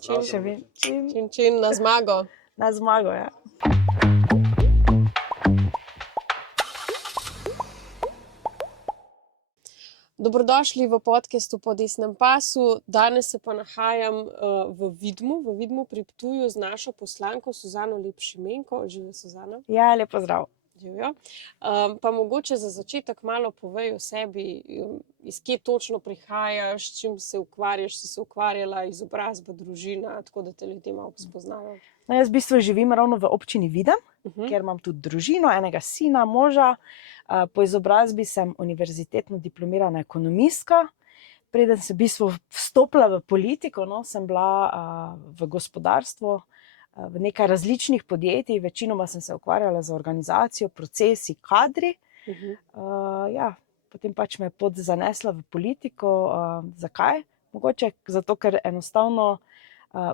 Čin na zmago. Na zmago, ja. Dobrodošli v podcastu Po desnem pasu. Danes se pa nahajam v Vidmu pri Ptuju z našo poslanko Suzano Lep Šimenko. Živijo, Suzana. Ja, lep pozdrav. Živijo. Pa mogoče za začetek malo povej o sebi, iz kje točno prihajaš, s čim se ukvarjaš, si se ukvarjala, izobrazba, družina, tako da te ljudje malo spoznajo. No, jaz v bistvu živim ravno v občini Videm, kjer imam tudi družino, enega sina, moža. Po izobrazbi sem univerzitetno diplomirana ekonomistka. Preden sem v bistvu vstopila v politiko, sem bila v gospodarstvu, v nekaj različnih podjetij. Večinoma sem se ukvarjala z organizacijo, procesi, kadri. Potem pač me je pot zanesla v politiko. Zakaj? Mogoče zato, ker enostavno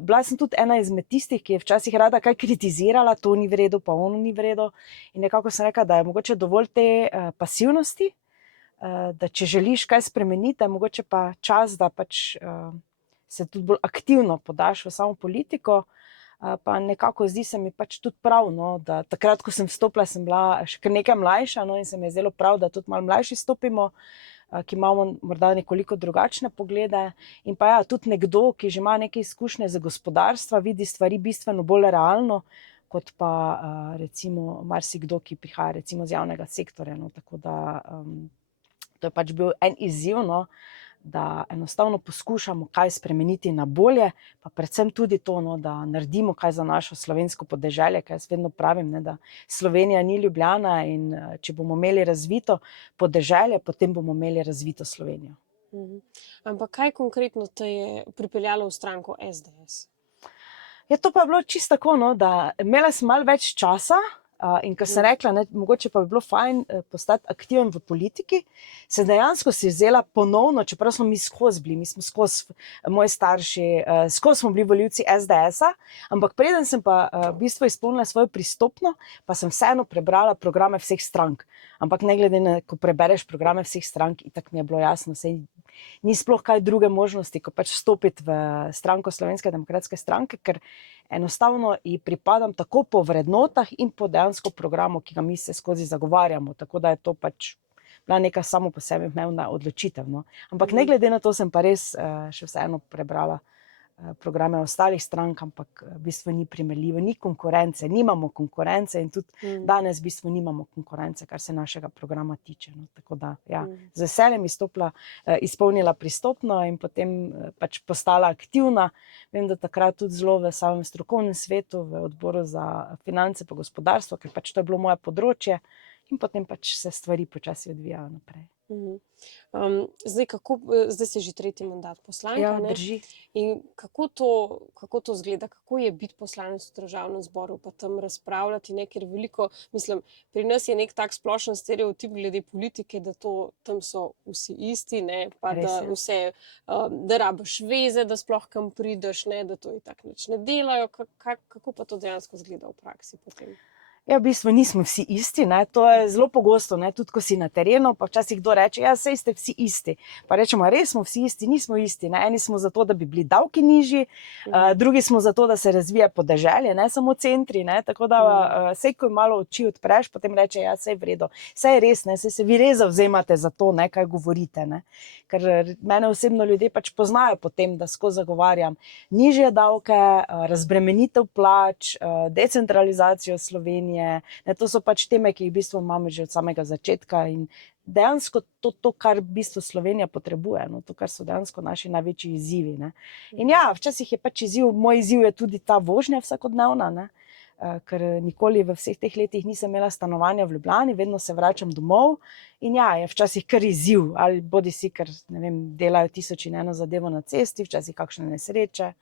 bila sem tudi ena izmed tistih, ki je včasih rada kaj kritizirala, to ni v redu, pa ono ni v redu. In nekako sem rekla, da je mogoče dovolj te pasivnosti, da če želiš kaj spremeniti, je mogoče pa čas, da pač se tudi bolj aktivno podaš v samo politiko. Pa nekako zdi se mi pač tudi prav, da takrat, ko sem vstopila, sem bila še kar nekaj mlajša, in se mi je zdelo prav, da tudi malo mlajši stopimo, ki imamo morda nekoliko drugačne poglede. In pa ja, tudi nekdo, ki že ima neke izkušnje z gospodarstva, vidi stvari bistveno bolj realno, kot pa recimo marsikdo, ki prihaja recimo z javnega sektorja. Tako da to je pač bil en izziv, da enostavno poskušamo kaj spremeniti na bolje, pa predvsem tudi to, da naredimo kaj za našo slovensko podeželje, ker jaz vedno pravim, da Slovenija ni Ljubljana in če bomo imeli razvito podeželje, potem bomo imeli razvito Slovenijo. Ampak kaj konkretno te je pripeljalo v stranko SDS? Ja, to pa je bilo čisto tako, da imela sem malo več časa. In ko sem rekla, mogoče pa bi bilo fajn postati aktiven v politiki, se dejansko si vzela ponovno, čeprav smo mi skozi bili, mi smo skozi, moji starši, skozi smo bili volivci SDS-a, ampak preden sem pa v bistvu izpolnila svojo pristopno, pa sem vseeno prebrala programe vseh strank. Ampak ne glede na, ko prebereš programe vseh strank, itak mi je bilo jasno, saj ni sploh kaj druge možnosti, ko pač vstopiti v stranko Slovenske demokratske stranke, ker enostavno ji pripadam tako po vrednotah in po dejansko programu, ki ga mi se skozi zagovarjamo, tako da je to pač bila neka samo po sebi umevna odločitev. Ampak ne glede na to sem pa res še vseeno prebrala programe ostalih strank, ampak v bistvu ni primerljivo, ni konkurence, nimamo konkurence in tudi danes v bistvu nimamo konkurence, kar se našega programa tiče. Tako da, ja, z veseljem izstopila, izpolnila pristopno in potem pač postala aktivna. Vem, da takrat tudi zelo v samem strokovnem svetu, v odboru za finance pa gospodarstvo, ker pač to je bilo moje področje in potem pač se stvari počasi odvijajo naprej. Zdaj si že tretji mandat poslanka, Ja, drži. In kako to zgleda, kako je biti poslanec v Državnem zboru, pa tam razpravljati, ker veliko, mislim, pri nas je nek tak splošen stereotip glede politike, da tam so vsi isti, pa da vse, da rabiš veze, da sploh kam prideš, da to itak nič ne delajo. Kako pa to dejansko zgleda v praksi potem? Ja, v bistvu nismo vsi isti, to je zelo pogosto, tudi ko si na terenu, pa včasih kdo reče, ja, saj ste vsi isti. Pa rečemo, res smo vsi isti, nismo isti, Eni smo zato, da bi bili davki nižji, drugi smo zato, da se razvija podeželje, ne samo centri, tako da sej, ko malo oči odpreš, potem reče, ja, saj v redu, saj je res, saj se vi res zavzemate za to, kaj govorite, Ker mene osebno ljudje pač poznajo po tem, da skozi zagovarjam nižje davke, razbremenitev plač, decentralizacijo Slovenije. To so pač teme, ki jih v bistvu imamo že od samega začetka in dejansko to, kar v bistvu Slovenija potrebuje, to, kar so dejansko naši največji izzivi. In ja, včasih je pač izziv, moj izziv je tudi ta vožnja vsakodnevna, ker nikoli v vseh teh letih nisem imela stanovanja v Ljubljani, vedno se vračam domov in ja, je včasih kar izziv, ali bodisi, ker ne vem, delajo 1001 zadevo na cesti, včasih kakšne nesreče,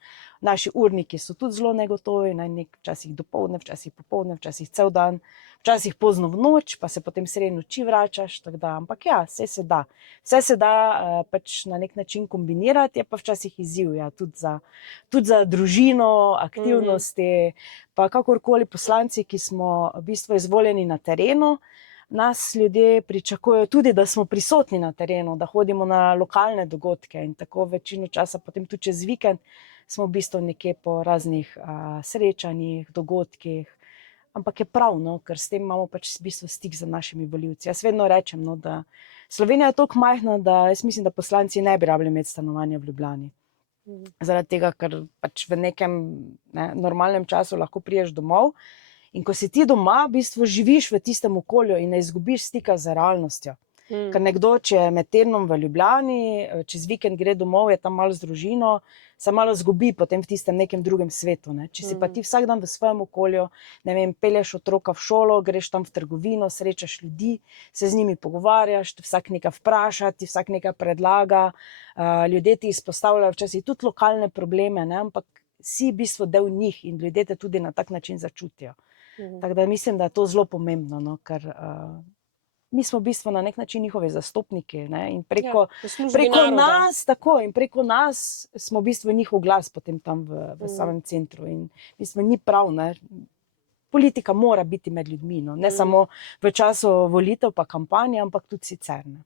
naši urniki so tudi zelo negotovi, včasih dopoldne, včasih popoldne, včasih cel dan, včasih pozno v noč, pa se potem sredi noči vračaš, tako da, ampak ja, vse se da pač na nek način kombinirati, je pa včasih izziv, ja, tudi za družino, aktivnosti, pa kakorkoli poslanci, ki smo v bistvu izvoljeni na terenu, nas ljudje pričakujejo tudi, da smo prisotni na terenu, da hodimo na lokalne dogodke in tako večino časa potem tudi čez vikend smo v bistvu nekje po raznih srečanjih, dogodkih. Ampak je prav, no, ker s tem imamo pač v bistvu stik z našimi volivci. Jaz vedno rečem, no, da Slovenija je toliko majhna, da jaz mislim, da poslanci ne bi rabili imeti stanovanja v Ljubljani. Zaradi tega, ker pač v nekem normalnem času lahko priješ domov in ko si ti doma, v bistvu živiš v tistem okolju in ne izgubiš stika z realnostjo. Ker nekdo, če je med tednom v Ljubljani, čez vikend gre domov, je tam malo z družino, se malo zgubi potem v tistem nekem drugem svetu. Ne. Če si pa ti vsak dan v svojem okolju, ne vem, pelješ otroka v šolo, greš tam v trgovino, srečaš ljudi, se z njimi pogovarjaš, ti vsak nekaj vpraša, ti vsak nekaj predlaga, ljudje ti izpostavljajo včasih tudi lokalne probleme, ne, ampak si v bistvu del njih in ljudje te tudi na tak način začutijo. Tako da mislim, da je to zelo pomembno, no, ker mi smo v bistvu na nek način njihovi zastopniki, ne, in preko nas, tako, in preko nas smo v bistvu njihov glas potem tam v samem centru in v bistvu ni prav, ne. Politika mora biti med ljudmi, no, ne samo v času volitev pa kampanje, ampak tudi sicer, ne.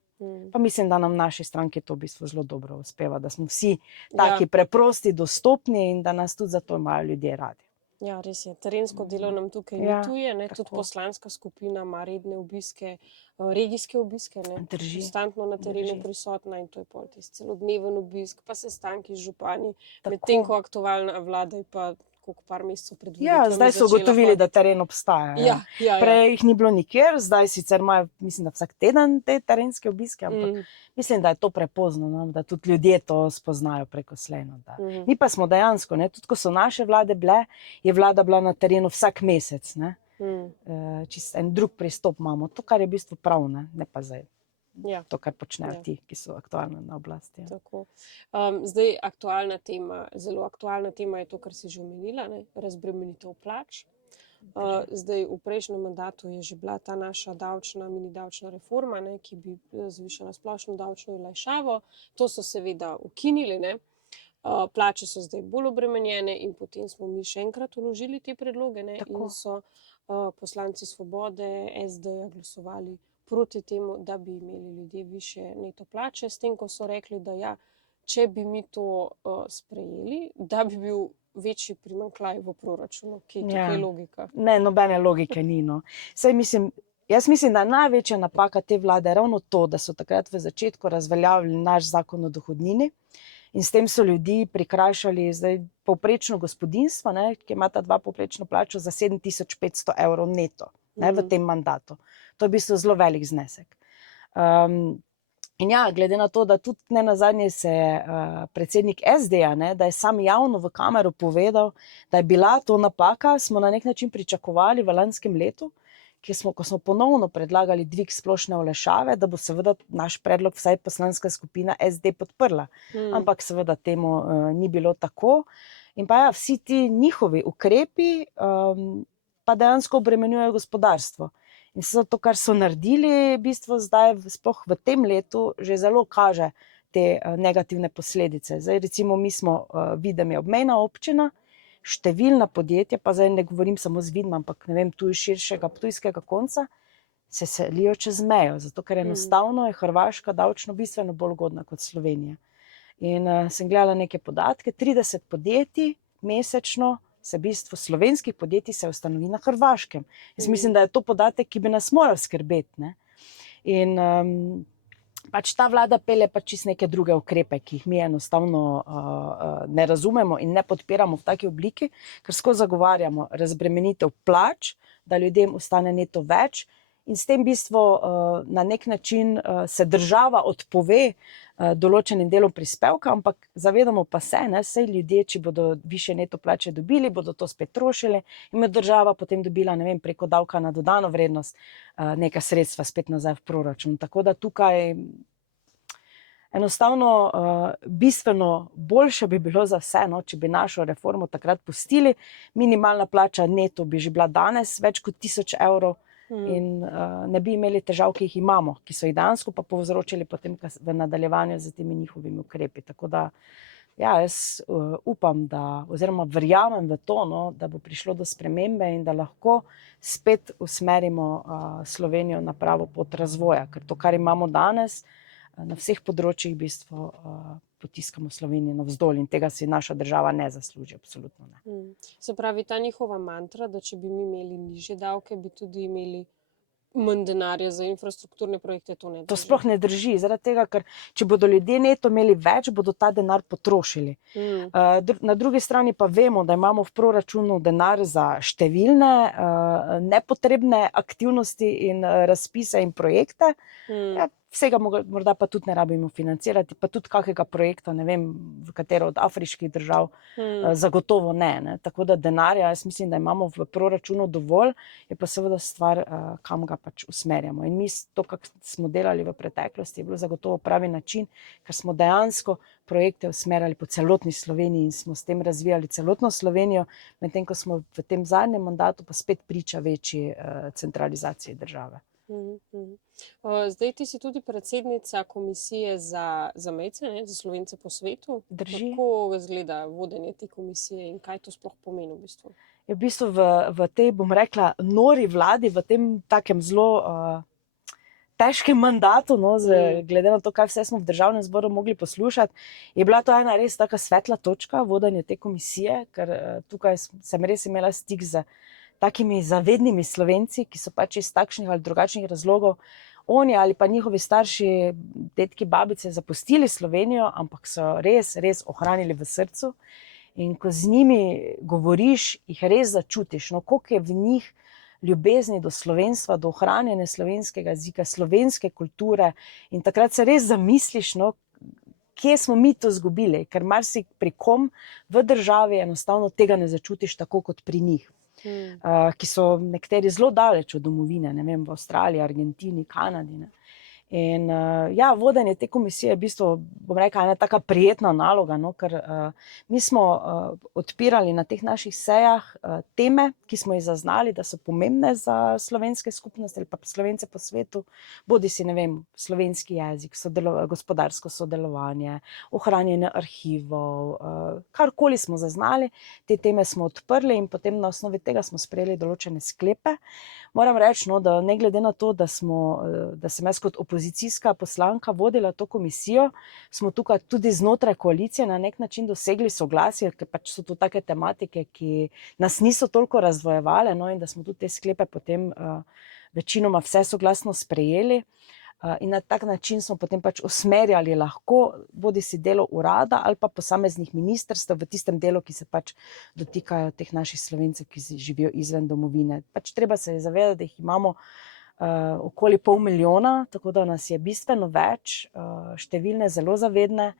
Pa mislim, da nam naši stranki to v bistvu zelo dobro uspeva, da smo vsi taki preprosti, dostopni in da nas tudi zato imajo ljudje radi. Ja, res je. Terensko delo nam tukaj ni tuje, ne, tudi poslanska skupina ima redne obiske, regijske obiske, ne, konstantno na terenu prisotna in to je pol tisti celodneven obisk, pa sestanki z župani, medtem ko aktualna vlada je pa koliko par mesecev pred volitvami začela. Zdaj so ugotovili, da teren obstaja. Prej jih ni bilo nikjer, zdaj sicer imajo, mislim, da vsak teden te terenske obiske, ampak mislim, da je to prepozno, no, da tudi ljudje to spoznajo preko slej. Mi pa smo dejansko, ne, tudi ko so naše vlade bile, je vlada bila na terenu vsak mesec. Ne. Čisto en drug pristop imamo, to, kar je v bistvu prav, ne pa zdaj. To, kar počnejo ti, ki so aktualno na oblasti. Tako. Zdaj aktualna tema, zelo aktualna tema je to, kar si že omenila, ne, razbremenitev plač. Zdaj v prejšnjem mandatu je že bila ta naša mini davčna reforma, ne, ki bi zvišala splošno davčno olajšavo. To so seveda ukinili, ne. Plače so zdaj bolj obremenjene in potem smo mi še enkrat vložili te predloge, ne, in so poslanci Svobode, SD-ja glasovali proti temu, da bi imeli ljudje višje neto plače, s tem, ko so rekli, da ja, če bi mi to sprejeli, da bi bil večji primanjkljaj v proračunu. Kje je tukaj logika? Ne, nobene logike ni, no. Jaz mislim, da je največja napaka te vlade ravno to, da so takrat v začetku razveljavili naš zakon o dohodnini in s tem so ljudi prikrajšali zdaj povprečno gospodinjstvo, ne, ki imata dva povprečno plačo za 7500 evrov neto, ne, v tem mandatu. To je v bistvu zelo velik znesek. In ja, glede na to, da tudi nenazadnje se je predsednik SD-ja, ne, da je sam javno v kamero povedal, da je bila to napaka, smo na nek način pričakovali v lanskem letu, ko smo ponovno predlagali dvig splošne olajšave, da bo seveda naš predlog vsaj poslanska skupina SD podprla. Ampak seveda temu ni bilo tako. In pa ja, vsi ti njihovi ukrepi pa dejansko obremenjujejo gospodarstvo. In to, kar so naredili, v bistvu zdaj, sploh v tem letu, že zelo kaže te negativne posledice. Zdaj recimo mi smo Videm je obmejna občina, številna podjetja, pa zdaj ne govorim samo z Vidma, ampak ne vem, tu iz širšega ptujskega konca, se selijo čez mejo, zato ker enostavno je Hrvaška davčno bistveno bolj ugodna kot Slovenija. In sem gledala neke podatke, 30 podjetij mesečno se v bistvu slovenskih podjetij se ustanovi na Hrvaškem. Jaz mislim, da je to podatek, ki bi nas moral skrbeti, ne. In pač ta vlada pelje pač čisto neke druge ukrepe, ki jih mi enostavno ne razumemo in ne podpiramo v taki obliki, ker skozi zagovarjamo razbremenitev plač, da ljudem ostane neto več in s tem v bistvu na nek način se država odpove določenim delom prispevka, ampak zavedamo pa se, ne, saj ljudje, če bodo višje neto plače dobili, bodo to spet trošili in bo država potem dobila, ne vem, preko davka na dodano vrednost neka sredstva spet nazaj v proračun. Tako da tukaj enostavno bistveno boljše bi bilo za vse, no, če bi našo reformo takrat pustili. Minimalna plača neto bi že bila danes več kot 1000 evrov. In ne bi imeli težav, ki jih imamo, ki so jih dejansko pa povzročili potem v nadaljevanju z temi njihovimi ukrepi. Tako da, ja, jaz upam, oziroma verjamem v to, no, da bo prišlo do spremembe in da lahko spet usmerimo Slovenijo na pravo pot razvoja. Ker to, kar imamo danes, na vseh področjih v bistvu potiskamo Slovenijo navzdol in tega si naša država ne zasluži, absolutno ne. Se pravi, ta njihova mantra, da če bi mi imeli nižje davke, bi tudi imeli manj denarja za infrastrukturne projekte, to ne drži. To sploh ne drži, zaradi tega, ker če bodo ljudje neto imeli več, bodo ta denar potrošili. Na drugi strani pa vemo, da imamo v proračunu denar za številne nepotrebne aktivnosti in razpise in projekte. Ja, vsega morda pa tudi ne rabimo financirati, pa tudi kakega projekta, ne vem, v katero od afriških držav, zagotovo ne. Tako da denarja, jaz mislim, da imamo v proračunu dovolj, je pa seveda stvar, kam ga pač usmerjamo. In mi to, kar smo delali v preteklosti, je bilo zagotovo pravi način, ker smo dejansko projekte usmerjali po celotni Sloveniji in smo s tem razvijali celotno Slovenijo, medtem ko smo v tem zadnjem mandatu pa spet priča večji centralizaciji države. Zdaj ti si tudi predsednica komisije za zamejce, za Slovence po svetu. Drži. Kako izgleda vodenje te komisije in kaj to sploh pomeni v bistvu? Je v bistvu v tej, bom rekla, nori vladi, v tem takem zelo težkem mandatu, glede na to, kaj vse smo v Državnem zboru mogli poslušati, je bila to ena res taka svetla točka vodenje te komisije, ker tukaj sem res imela stik z takimi zavednimi Slovenci, ki so pač iz takšnih ali drugačnih razlogov oni ali pa njihovi starši, dedki, babice zapustili Slovenijo, ampak so res ohranili v srcu. In ko z njimi govoriš, jih res začutiš, koliko je v njih ljubezni do slovenstva, do ohranjanja slovenskega jezika, slovenske kulture. In takrat se res zamisliš, kje smo mi to izgubili, ker pri kom v državi enostavno tega ne začutiš tako kot pri njih. Ki so nekateri zelo daleč od domovine, ne vem, v Avstraliji, Argentini, Kanadi. In vodenje te komisije je v bistvu, bom rekla, ena taka prijetna naloga, ker mi smo odpirali na teh naših sejah teme, ki smo jih zaznali, da so pomembne za slovenske skupnosti ali pa Slovence po svetu, bodisi, ne vem, slovenski jezik, gospodarsko sodelovanje, ohranjanje arhivov, karkoli smo zaznali, te teme smo odprli in potem na osnovi tega smo sprejeli določene sklepe. Moram reči, da ne glede na to, da sem jaz kot opozicijska poslanka vodila to komisijo, smo tukaj tudi znotraj koalicije na nek način dosegli soglasje, ker pač so to take tematike, ki nas niso toliko razdvojevale, in da smo tudi te sklepe potem večinoma vse soglasno sprejeli. In na tak način smo potem pač usmerjali lahko bodisi delo urada ali pa posameznih ministrstev v tistem delu, ki se pač dotikajo teh naših Slovencev, ki živijo izven domovine. Pač treba se je zavedati, da jih imamo okoli 500 000, tako da nas je bistveno več, številne zelo zavedne.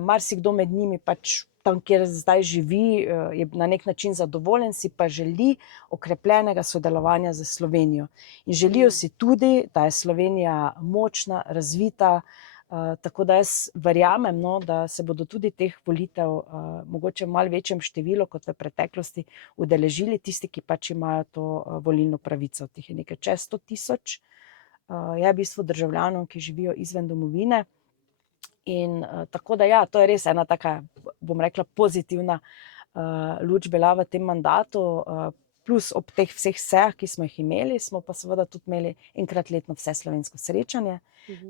Marsikdo med njimi pač tam, kjer zdaj živi, je na nek način zadovoljen, si pa želi okrepljenega sodelovanja z Slovenijo. In želijo si tudi, da je Slovenija močna, razvita, tako da jaz verjamem, da se bodo tudi teh volitev mogoče v malo večjem številu kot v preteklosti udeležili tisti, ki pač imajo to volilno pravico. Teh je nekaj čez 100 000, je v bistvu državljanov, ki živijo izven domovine. In tako da to je res ena taka, bom rekla, pozitivna luč bila v tem mandatu, plus ob teh vseh sejah, ki smo jih imeli, smo pa seveda tudi imeli enkrat letno vseslovensko srečanje.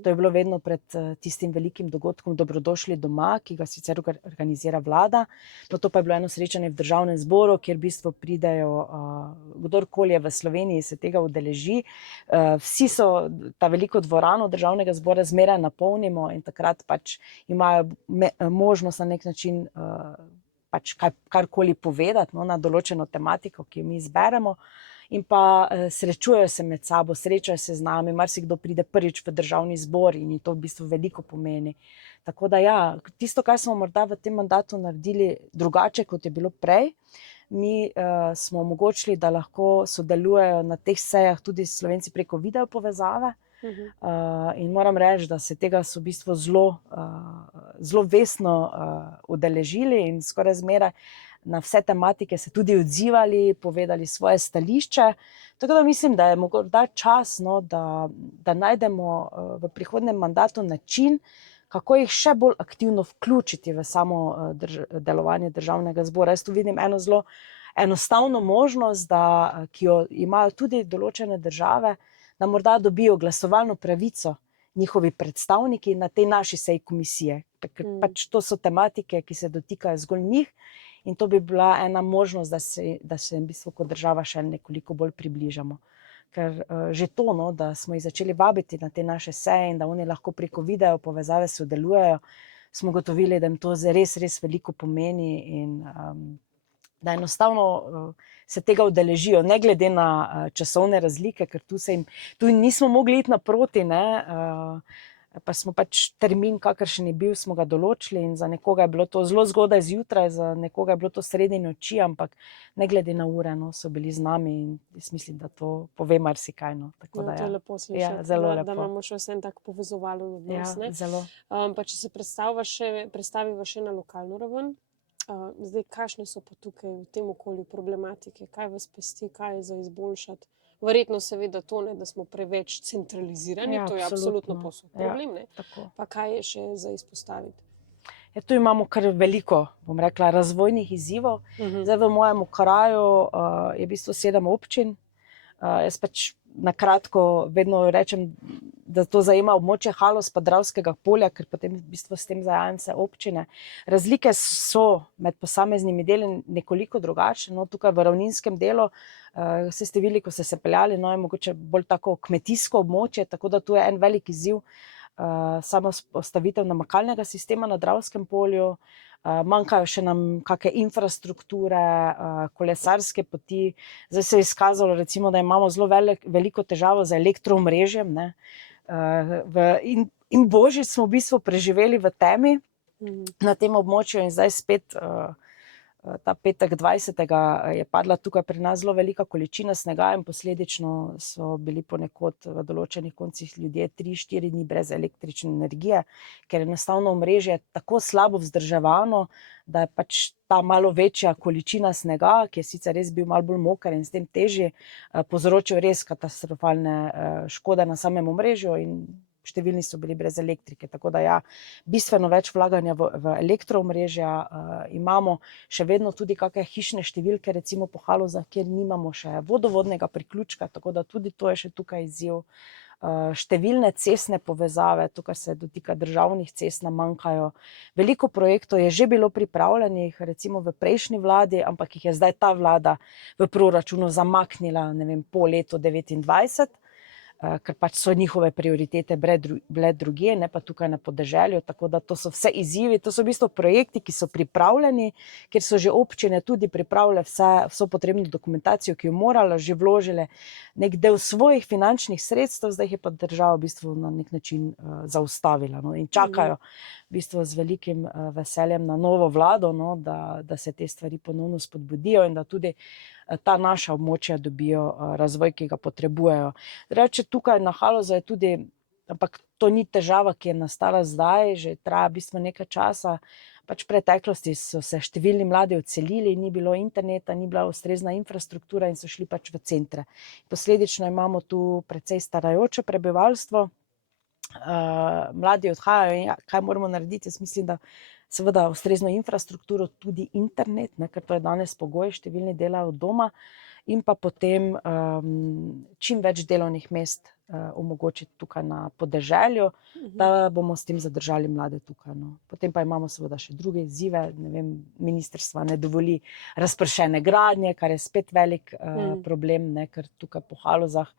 To je bilo vedno pred tistim velikim dogodkom Dobrodošli doma, ki ga sicer organizira vlada. To pa je bilo eno srečanje v Državnem zboru, kjer v bistvu pridejo, kdorkoli je v Sloveniji se tega udeleži. Vsi so ta veliko dvorano Državnega zbora zmeraj napolnimo in takrat pač imajo možnost na nek način pač karkoli povedati na določeno tematiko, ki jo mi izberemo. In pa srečujejo se med sabo, srečajo se z nami, marsikdo pride prvič v Državni zbor in to v bistvu veliko pomeni. Tako da tisto, kar smo morda v tem mandatu naredili drugače, kot je bilo prej, mi smo omogočili, da lahko sodelujejo na teh sejah tudi Slovenci preko video povezave. In moram reči, da se tega so v bistvu zelo vestno udeležili in skoraj zmeraj na vse tematike se tudi odzivali, povedali svoje stališče. Tako da mislim, da je morda čas, da najdemo v prihodnjem mandatu način, kako jih še bolj aktivno vključiti v samo delovanje Državnega zbora. Jaz tu vidim eno zelo enostavno možnost, ki jo imajo tudi določene države, da morda dobijo glasovalno pravico njihovi predstavniki na tej naši seji komisije. Ker pač to so tematike, ki se dotikajo zgolj njih in to bi bila ena možnost, da se v bistvu kot država še nekoliko bolj približamo. Ker že to, no, da smo jih začeli vabiti na te naše seje in da oni lahko preko video povezave sodelujejo, smo gotovili, da jim to res, res veliko pomeni in da enostavno se tega udeležijo, ne glede na časovne razlike, ker tu nismo mogli iti naproti, ne, pa smo pač termin, kakršen je bil, smo ga določili in za nekoga je bilo to zelo zgodaj zjutraj, za nekoga je bilo to sredi noči, ampak ne glede na ure, no, so bili z nami in jaz mislim, da to pove marsikaj. No, tako da, to je lepo slišati, da imamo še vsem tak povezovalen odnos. Ja, zelo. Pa če se predstaviva še na lokalno raven, zdaj, kakšne so pa tukaj v tem okolju problematike, kaj vas pesti, kaj je za izboljšati? Verjetno seveda to, ne, da smo preveč centralizirani, to je absolutno problem, ne? Pa kaj je še za izpostaviti? Ja, tu imamo kar veliko, bom rekla, razvojnih izzivov. Zdaj v mojem kraju je v bistvu 7 občin. Jaz pač na kratko vedno rečem, da to zajema območje Haloz pa Dravskega polja, ker potem v bistvu s tem zajamem vse občine. Razlike so med posameznimi deli nekoliko drugačne, no, tukaj v ravninskem delu, saj ste videli, ko ste se peljali, no, je mogoče bolj tako kmetijsko območje, tako da tu je en velik izziv, sama postavitev namakalnega sistema na Dravskem polju, manjkajo še nam kakšne infrastrukture, kolesarske poti. Zdaj se je izkazalo, recimo, da imamo zelo veliko težavo z elektroomrežjem, ne. In božič smo v bistvu preživeli v temi na tem območju in zdaj spet ta petek 20. je padla tukaj pri nas zelo velika količina snega in posledično so bili ponekod v določenih koncih ljudje 3-4 dni brez električne energije, ker enostavno omrežje je tako slabo vzdrževano, da je pač ta malo večja količina snega, ki je sicer res bil malo bolj moker in s tem težji, povzročil res katastrofalne škode na samem omrežju in številni so bili brez elektrike, tako da ja, bistveno več vlaganja v elektroomrežja, imamo še vedno tudi kakšne hišne številke, recimo po Halozah, kjer nimamo še vodovodnega priključka, tako da tudi to je še tukaj izziv. Številne cestne povezave, to, kar se dotika državnih cest, nam manjkajo. Veliko projektov je že bilo pripravljenih, recimo v prejšnji vladi, ampak jih je zdaj ta vlada v proračunu zamaknila, ne vem, po letu 2029, ker pač so njihove prioritete bile drugje, ne pa tukaj na podeželju, tako da to so vse izzivi, to so v bistvu projekti, ki so pripravljeni, kjer so že občine tudi pripravile vso potrebno dokumentacijo, ki jo morala, že vložile nek del svojih finančnih sredstev, zdaj jih je pa država v bistvu na nek način zaustavila, no, in čakajo v bistvu z velikim veseljem na novo vlado, no, da se te stvari ponovno spodbudijo in da tudi ta naša območja dobijo razvoj, ki ga potrebujejo. Reče, tukaj na Halozu je tudi, ampak to ni težava, ki je nastala zdaj, že traja v bistvu nekaj časa, pač v preteklosti so se številni mladi odselili, ni bilo interneta, ni bila ustrezna infrastruktura in so šli pač v centre. Posledično imamo tu precej starajoče prebivalstvo, mladi odhajajo in kaj moramo narediti, jaz mislim, da seveda ustrezno infrastrukturo, tudi internet, ne, ker to je danes pogoj, številni delajo od doma, in pa potem čim več delovnih mest omogočiti tukaj na podeželju, da bomo s tem zadržali mlade tukaj, no. Potem pa imamo seveda še druge izzive, ne vem, ministrstva ne dovoli razpršene gradnje, kar je spet velik problem, ne, ker tukaj po Halozah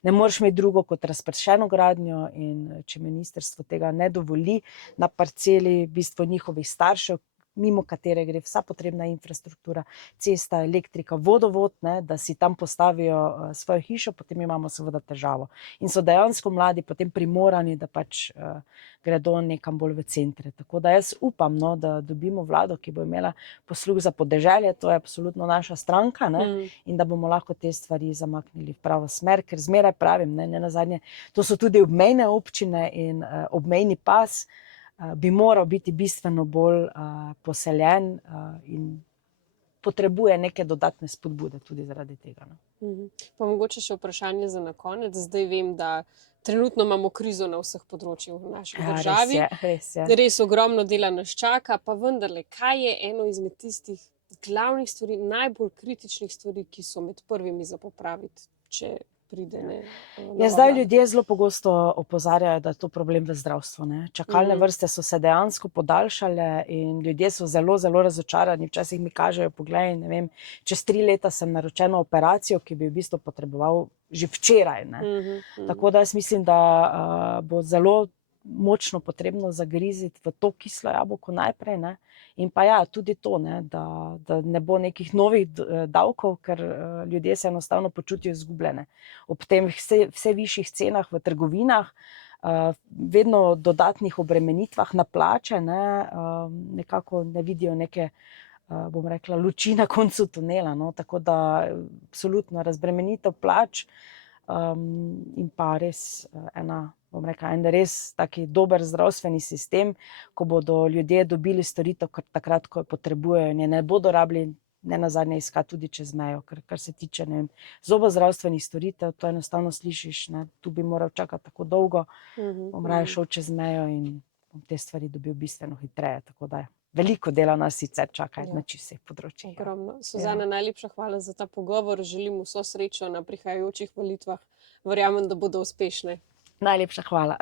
ne moreš imeti drugo kot razpršeno gradnjo in če ministrstvo tega ne dovoli na parceli v bistvu njihovih staršev, mimo katere gre vsa potrebna infrastruktura, cesta, elektrika, vodovod, ne, da si tam postavijo svojo hišo, potem imamo seveda težavo. In so dejansko mladi potem primorani, da pač gredo nekam bolj v centre. Tako da jaz upam, no, da dobimo vlado, ki bo imela posluh za podeželje, to je absolutno naša stranka, ne, in da bomo lahko te stvari zamaknili v pravo smer, ker zmeraj pravim, ne nazadnje, to so tudi obmejne občine in obmejni pas bi moral biti bistveno bolj poseljen in potrebuje neke dodatne spodbude tudi zaradi tega. No. Pa mogoče še vprašanje za na konec. Zdaj vem, da trenutno imamo krizo na vseh področjih v naši državi. Res je. Res ogromno dela nas čaka, pa vendarle, kaj je eno izmed tistih glavnih stvari, najbolj kritičnih stvari, ki so med prvimi za popraviti, če pride. Ne, Ja, zdaj ljudje zelo pogosto opozarjajo, da je to problem v zdravstvu. Ne. Čakalne vrste so se dejansko podaljšale in ljudje so zelo, zelo razočarani. Včasih mi kažejo, poglej, ne vem, čez 3 leta sem naročeno operacijo, ki bi v bistvu potreboval že včeraj. Ne. Tako da jaz mislim, da bo zelo močno potrebno zagriziti v to kislo jabolko najprej, ne. In pa ja, tudi to, ne, da ne bo nekih novih davkov, ker ljudje se enostavno počutijo izgubljene. Ob tem vse višjih cenah v trgovinah, vedno dodatnih obremenitvah na plače, ne, nekako ne vidijo neke, bom rekla, luči na koncu tunela. No. Tako da absolutno razbremenitev plač in pa res bom rekla, en res taki dober zdravstveni sistem, ko bodo ljudje dobili storitev takrat, ko jo potrebujejo in je ne bodo rabili nenazadnje iskati tudi čez mejo, kar se tiče, ne vem, zobozdravstvenih storitev, to enostavno slišiš, ne, tu bi moral čakati tako dolgo, bom raje šel čez mejo in bom te stvari dobil bistveno hitreje, tako da veliko dela nas sicer čaka na čisto vseh področjih. Ogromno. Suzana, najlepša hvala za ta pogovor, želim vso srečo na prihajajočih volitvah, verjamem, da bodo uspešne. Najlepša hvala.